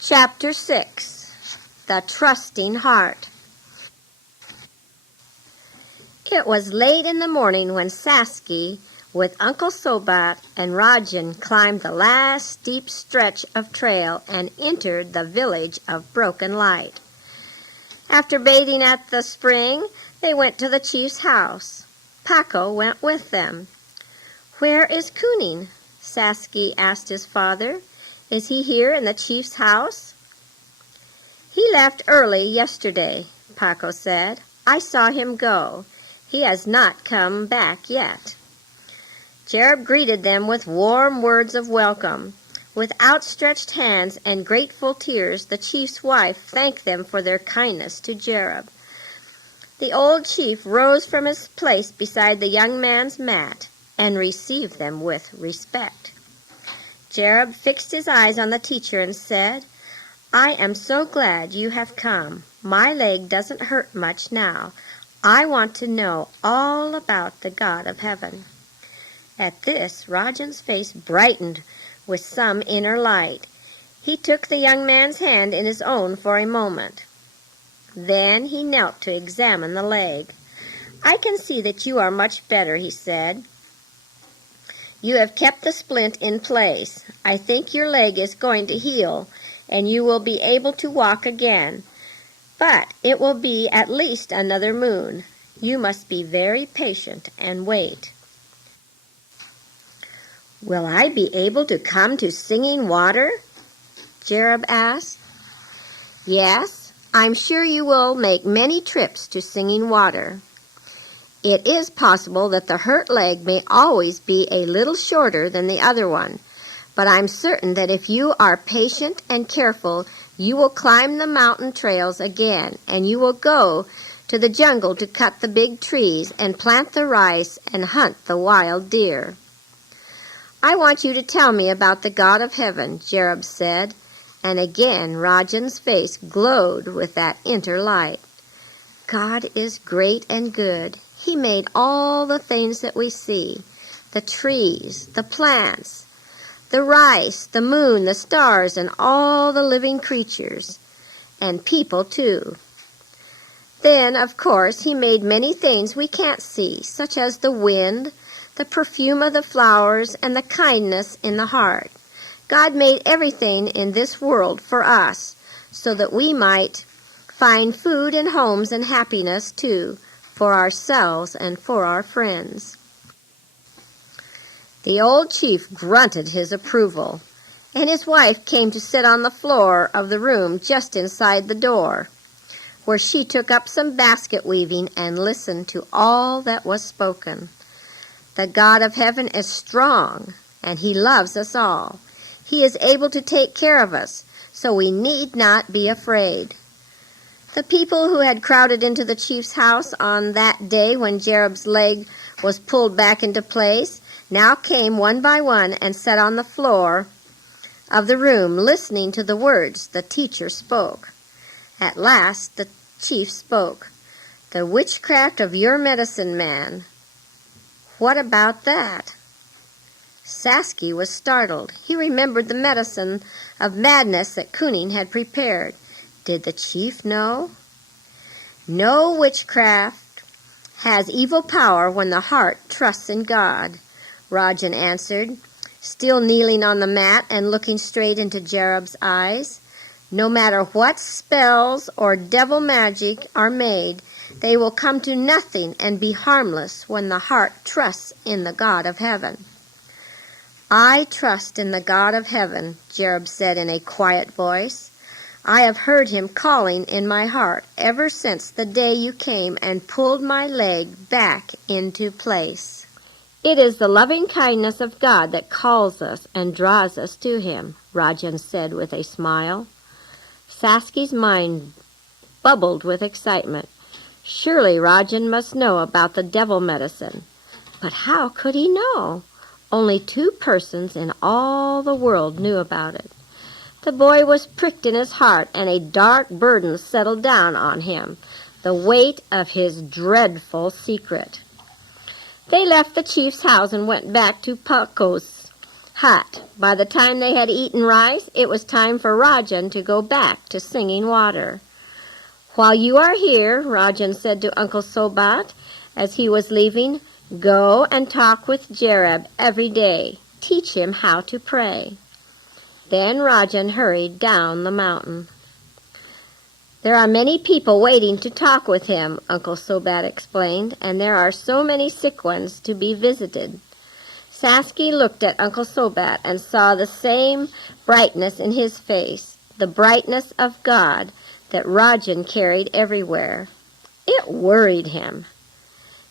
Chapter 6. The Trusting Heart. It was late in the morning when Sasky, with Uncle Sobat and Rajan, climbed the last steep stretch of trail and entered the village of Broken Light. After bathing at the spring, they went to the chief's house. Paco went with them. "Where is Cooning?" Sasky asked his father. "Is he here in the chief's house?" "He left early yesterday," Paco said. "I saw him go. He has not come back yet." Jerub greeted them with warm words of welcome. With outstretched hands and grateful tears, the chief's wife thanked them for their kindness to Jerub. The old chief rose from his place beside the young man's mat and received them with respect. Jerub fixed his eyes on the teacher and said, "I am so glad you have come. My leg doesn't hurt much now. I want to know all about the God of heaven." At this, Rajan's face brightened with some inner light. He took the young man's hand in his own for a moment. Then he knelt to examine the leg. "I can see that you are much better," he said. "You have kept the splint in place. I think your leg is going to heal, and you will be able to walk again. But it will be at least another moon. You must be very patient and wait." "Will I be able to come to Singing Water?" Jerub asked. "Yes, I'm sure you will make many trips to Singing Water. It is possible that the hurt leg may always be a little shorter than the other one, but I'm certain that if you are patient and careful, you will climb the mountain trails again, and you will go to the jungle to cut the big trees and plant the rice and hunt the wild deer." "I want you to tell me about the God of heaven," Jerub said, and again Rajan's face glowed with that inner light. "God is great and good. He made all the things that we see, the trees, the plants, the rice, the moon, the stars, and all the living creatures, and people too. Then, of course, he made many things we can't see, such as the wind, the perfume of the flowers, and the kindness in the heart. God made everything in this world for us, so that we might find food and homes and happiness too, for ourselves and for our friends." The old chief grunted his approval, and his wife came to sit on the floor of the room just inside the door, where she took up some basket weaving and listened to all that was spoken. The God of heaven is strong, and he loves us all. He is able to take care of us, so we need not be afraid. The people who had crowded into the chief's house on that day when Jerub's leg was pulled back into place now came one by one and sat on the floor of the room listening to the words the teacher spoke. At last the chief spoke. "The witchcraft of your medicine man. What about that?" Sasky was startled. He remembered the medicine of madness that Cooning had prepared. Did the chief know? "No witchcraft has evil power when the heart trusts in God," Rajan answered, still kneeling on the mat and looking straight into Jerub's eyes. "No matter what spells or devil magic are made, they will come to nothing and be harmless when the heart trusts in the God of heaven." "I trust in the God of heaven," Jerub said in a quiet voice. "I have heard him calling in my heart ever since the day you came and pulled my leg back into place." "It is the loving kindness of God that calls us and draws us to him," Rajan said with a smile. Sasky's mind bubbled with excitement. Surely Rajan must know about the devil medicine. But how could he know? Only 2 persons in all the world knew about it. The boy was pricked in his heart, and a dark burden settled down on him, the weight of his dreadful secret. They left the chief's house and went back to Paco's hut. By the time they had eaten rice, it was time for Rajan to go back to Singing Water. "While you are here," Rajan said to Uncle Sobat as he was leaving, "go and talk with Jerab every day. Teach him how to pray." Then Rajan hurried down the mountain. "There are many people waiting to talk with him," Uncle Sobat explained, "and there are so many sick ones to be visited." Saskia looked at Uncle Sobat and saw the same brightness in his face, the brightness of God that Rajan carried everywhere. It worried him.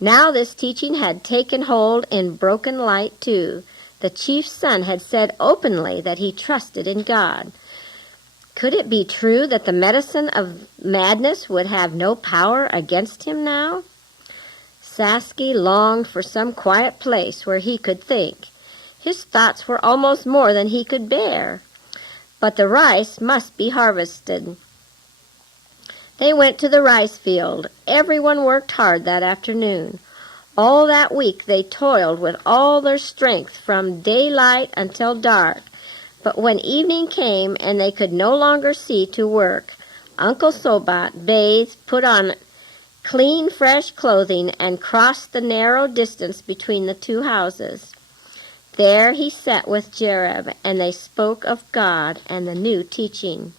Now this teaching had taken hold in Broken Light too. The chief's son had said openly that he trusted in God. Could it be true that the medicine of madness would have no power against him now? Saskia longed for some quiet place where he could think. His thoughts were almost more than he could bear. But the rice must be harvested. They went to the rice field. Everyone worked hard that afternoon. All that week they toiled with all their strength from daylight until dark. But when evening came and they could no longer see to work, Uncle Sobat bathed, put on clean, fresh clothing, and crossed the narrow distance between the two houses. There he sat with Jerab, and they spoke of God and the new teaching.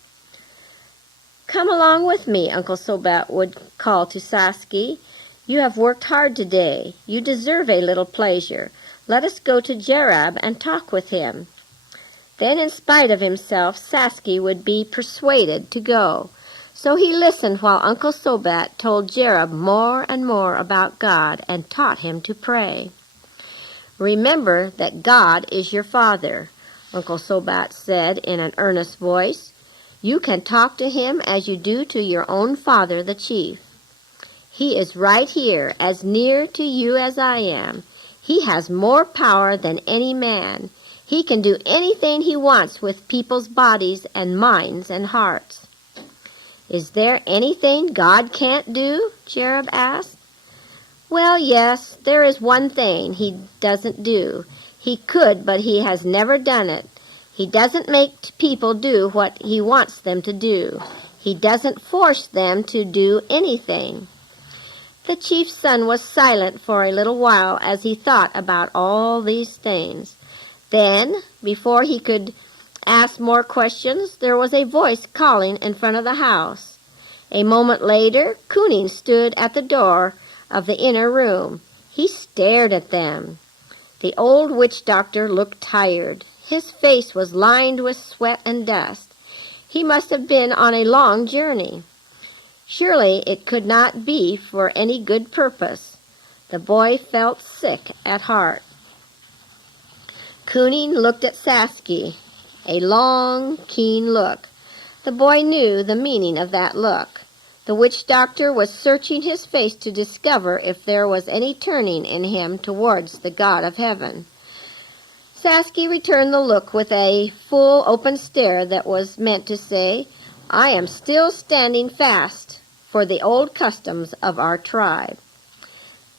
"Come along with me," Uncle Sobat would call to Saskia. "You have worked hard today. You deserve a little pleasure. Let us go to Jerab and talk with him." Then, in spite of himself, Saskia would be persuaded to go. So he listened while Uncle Sobat told Jerab more and more about God and taught him to pray. "Remember that God is your Father," Uncle Sobat said in an earnest voice. "You can talk to him as you do to your own father, the chief. He is right here, as near to you as I am. He has more power than any man. He can do anything he wants with people's bodies and minds and hearts." "Is there anything God can't do?" Jerab asked. "Well, yes, there is one thing he doesn't do. He could, but he has never done it. He doesn't make people do what he wants them to do. He doesn't force them to do anything." The chief's son was silent for a little while as he thought about all these things. Then, before he could ask more questions, there was a voice calling in front of the house. A moment later, Koonin stood at the door of the inner room. He stared at them. The old witch doctor looked tired. His face was lined with sweat and dust. He must have been on a long journey. Surely it could not be for any good purpose. The boy felt sick at heart. Koonin looked at Saskia, a long, keen look. The boy knew the meaning of that look. The witch doctor was searching his face to discover if there was any turning in him towards the God of heaven. Saskia returned the look with a full, open stare that was meant to say, "I am still standing fast for the old customs of our tribe."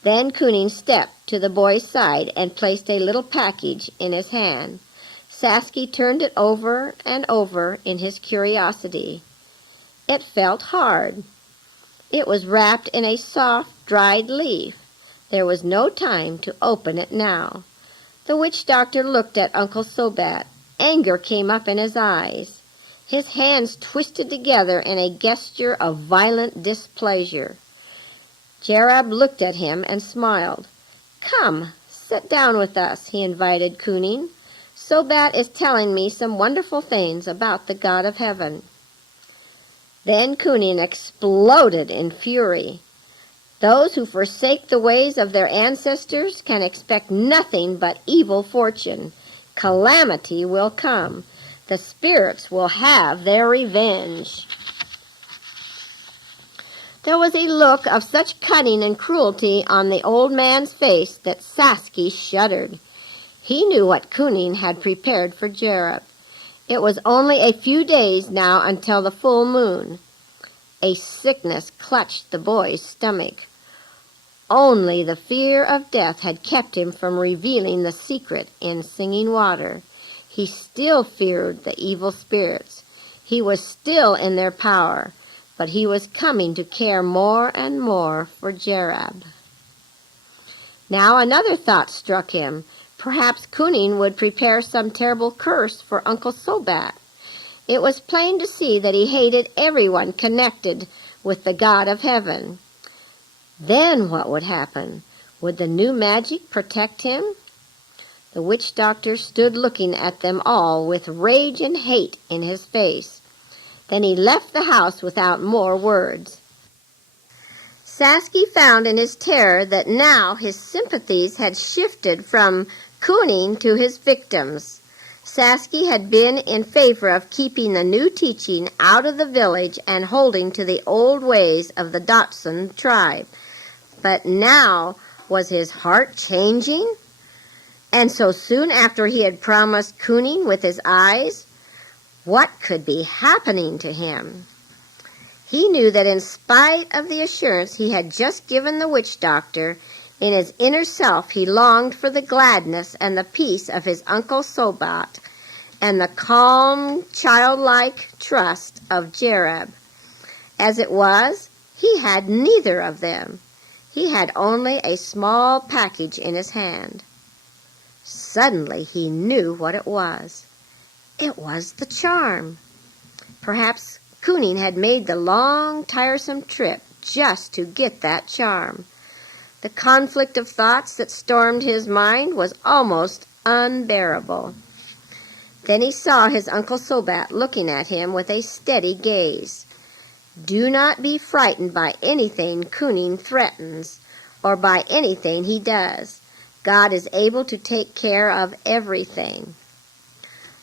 Then Koonin stepped to the boy's side and placed a little package in his hand. Saskia turned it over and over in his curiosity. It felt hard. It was wrapped in a soft, dried leaf. There was no time to open it now. The witch doctor looked at Uncle Sobat. Anger came up in his eyes. His hands twisted together in a gesture of violent displeasure. Jerab looked at him and smiled. "Come, sit down with us," he invited Koonin. "Sobat is telling me some wonderful things about the God of heaven." Then Koonin exploded in fury. "Those who forsake the ways of their ancestors can expect nothing but evil fortune. Calamity will come. The spirits will have their revenge." There was a look of such cunning and cruelty on the old man's face that Saskia shuddered. He knew what Koonin had prepared for Jerab. It was only a few days now until the full moon. A sickness clutched the boy's stomach. Only the fear of death had kept him from revealing the secret in Singing Water. He still feared the evil spirits. He was still in their power, but he was coming to care more and more for Jerab. Now another thought struck him. Perhaps Kunin would prepare some terrible curse for Uncle Sobat. It was plain to see that he hated everyone connected with the God of heaven. Then what would happen? Would the new magic protect him? The witch doctor stood looking at them all with rage and hate in his face. Then he left the house without more words. Saskia found in his terror that now his sympathies had shifted from Kunin to his victims. Saskia had been in favor of keeping the new teaching out of the village and holding to the old ways of the Dotson tribe. But now was his heart changing? And so soon after he had promised Kunin with his eyes? What could be happening to him? He knew that in spite of the assurance he had just given the witch doctor, in his inner self he longed for the gladness and the peace of his Uncle Sobat and the calm, childlike trust of Jerab. As it was, he had neither of them. He had only a small package in his hand. Suddenly he knew what it was. It was the charm. Perhaps Kunin had made the long, tiresome trip just to get that charm. The conflict of thoughts that stormed his mind was almost unbearable. Then he saw his Uncle Sobat looking at him with a steady gaze. Do not be frightened by anything Kunin threatens or by anything he does. God is able to take care of everything.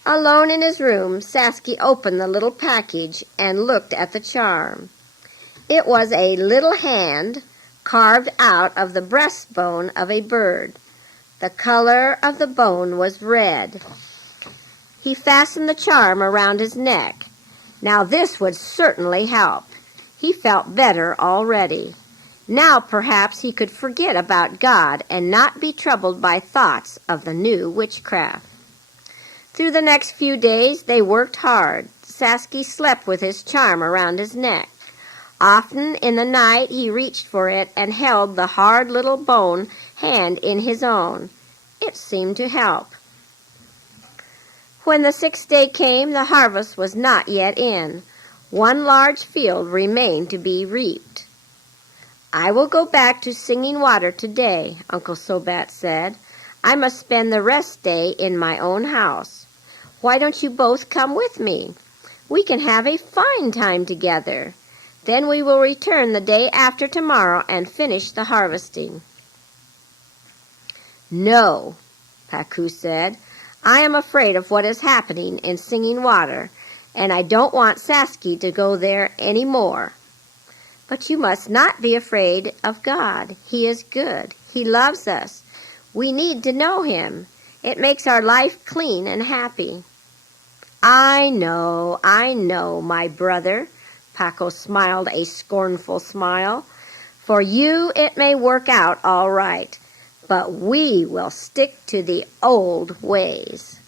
Alone in his room, Saskia opened the little package and looked at the charm. It was a little hand carved out of the breastbone of a bird. The color of the bone was red. He fastened the charm around his neck. Now this would certainly help. He felt better already. Now perhaps he could forget about God and not be troubled by thoughts of the new witchcraft. Through the next few days they worked hard. Saskia slept with his charm around his neck. Often in the night he reached for it and held the hard little bone hand in his own. It seemed to help. When the 6th day came, the harvest was not yet in. One large field remained to be reaped. I will go back to Singing Water today, Uncle Sobat said. I must spend the rest day in my own house. Why don't you both come with me? We can have a fine time together. Then we will return the day after tomorrow and finish the harvesting. No, Pacu said. I am afraid of what is happening in Singing Water, and I don't want Saskia to go there any more. But you must not be afraid of God. He is good. He loves us. We need to know him. It makes our life clean and happy. I know, my brother. Paco smiled a scornful smile. For you it may work out all right, but we will stick to the old ways.